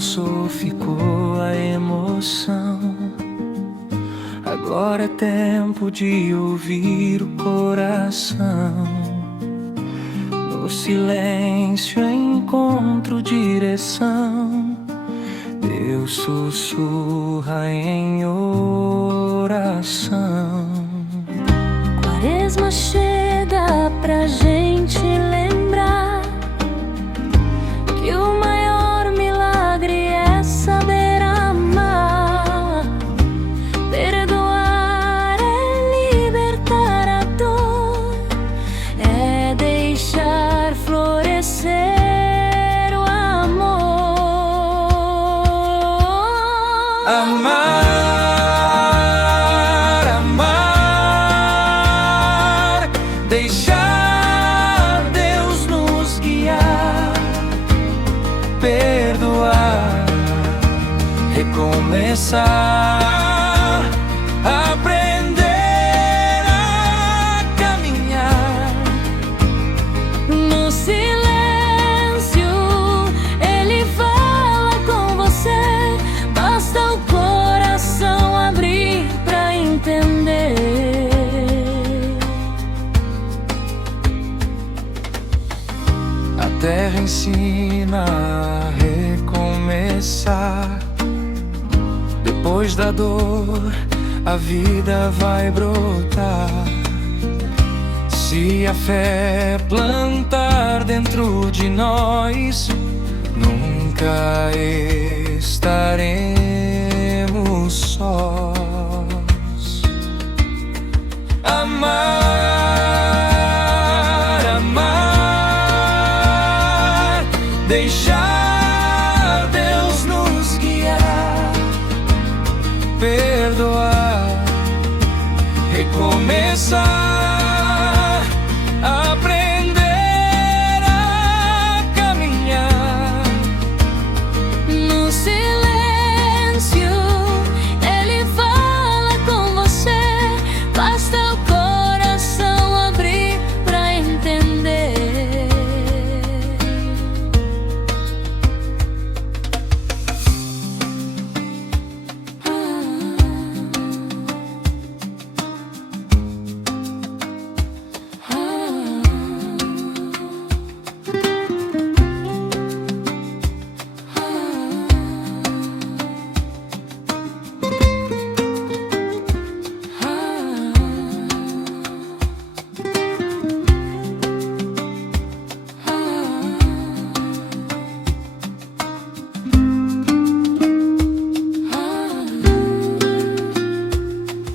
passou, ficou a emoção. Agora é tempo de ouvir o coração. No silêncio encontro direção. Deus sussurra em oração. Quaresma chega pra gente lembrar que o maior milagre é saber amar. Perdoar é libertar a dor, é deixar florescer o amor. Amar, amar, deixar Deus nos guiar, perdoar, recomeçar, aprender a caminhar. No silêncio Ele fala com você, basta o coração abrir pra entender. A terra ensina a recomeçar. Depois da dor, a vida vai brotar. Se a fé plantar dentro de nós, nunca estaremos sós. Amar, amar, deixar Deus nos guiar, perdoar, recomeçar, aprender a caminhar. No silêncio Ele fala com você, basta o coração abrir pra entender.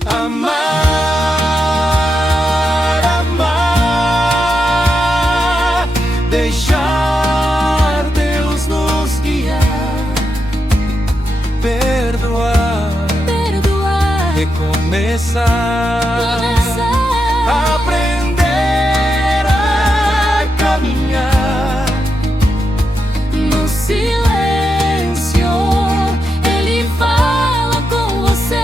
Amar, amar, deixar Deus nos guiar, perdoar, recomeçar, aprender a caminhar. No silêncio Ele fala com você,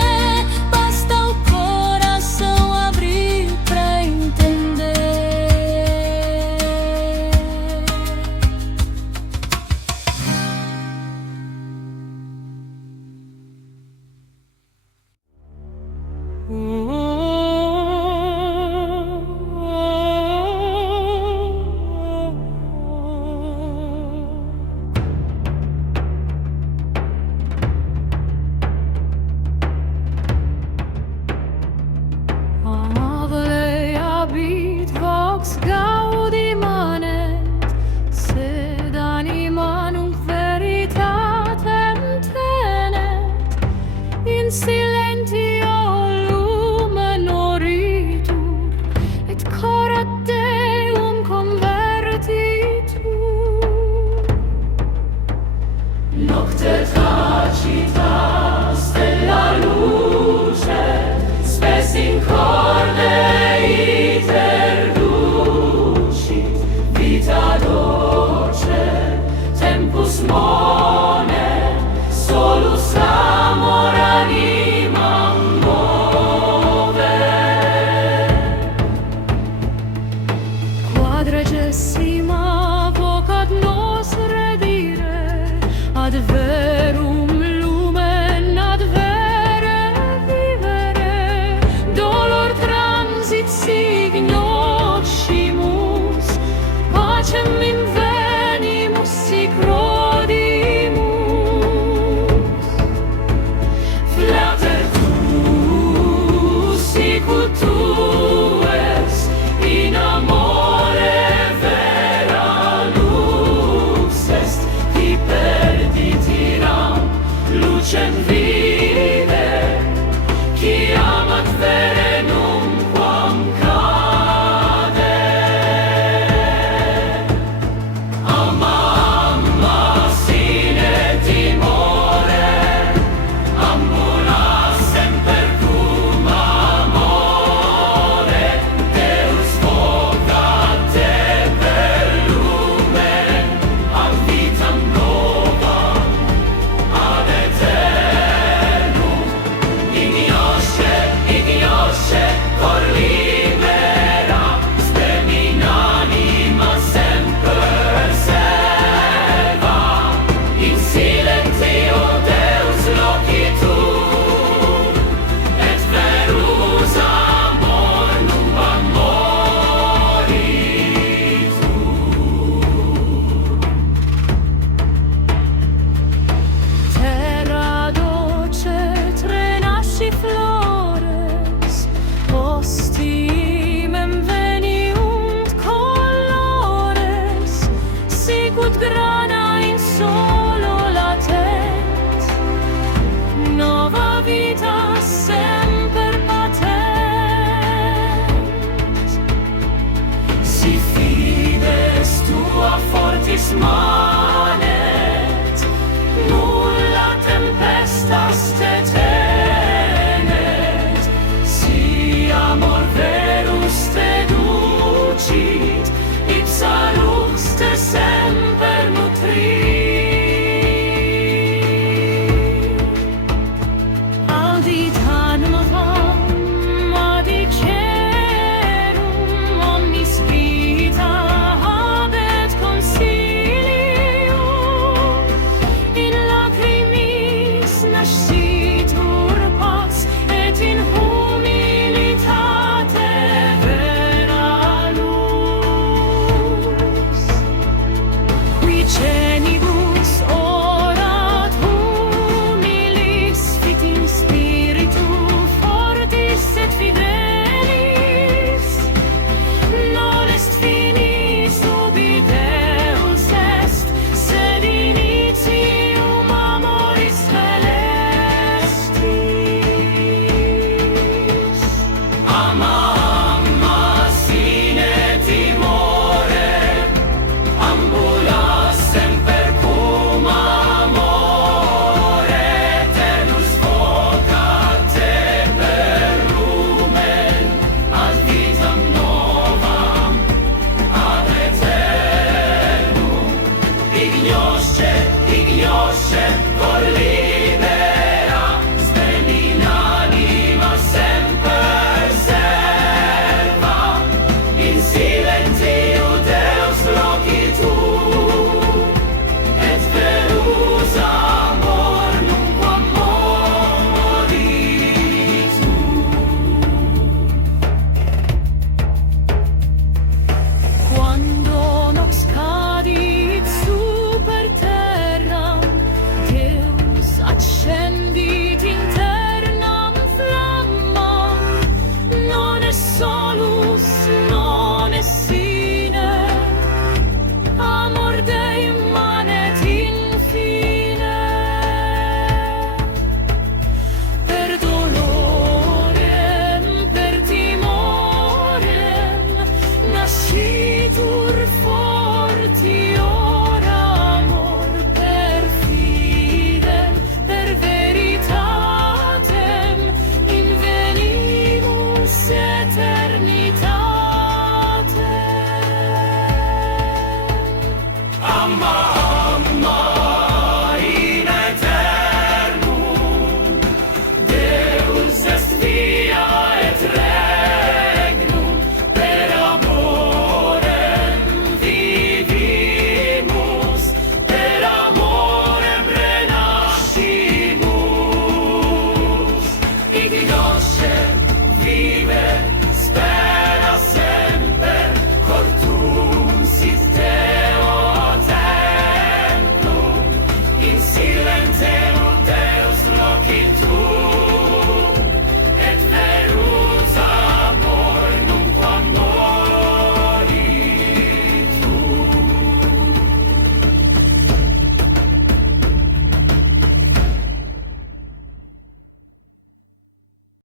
basta o coração abrir pra entender.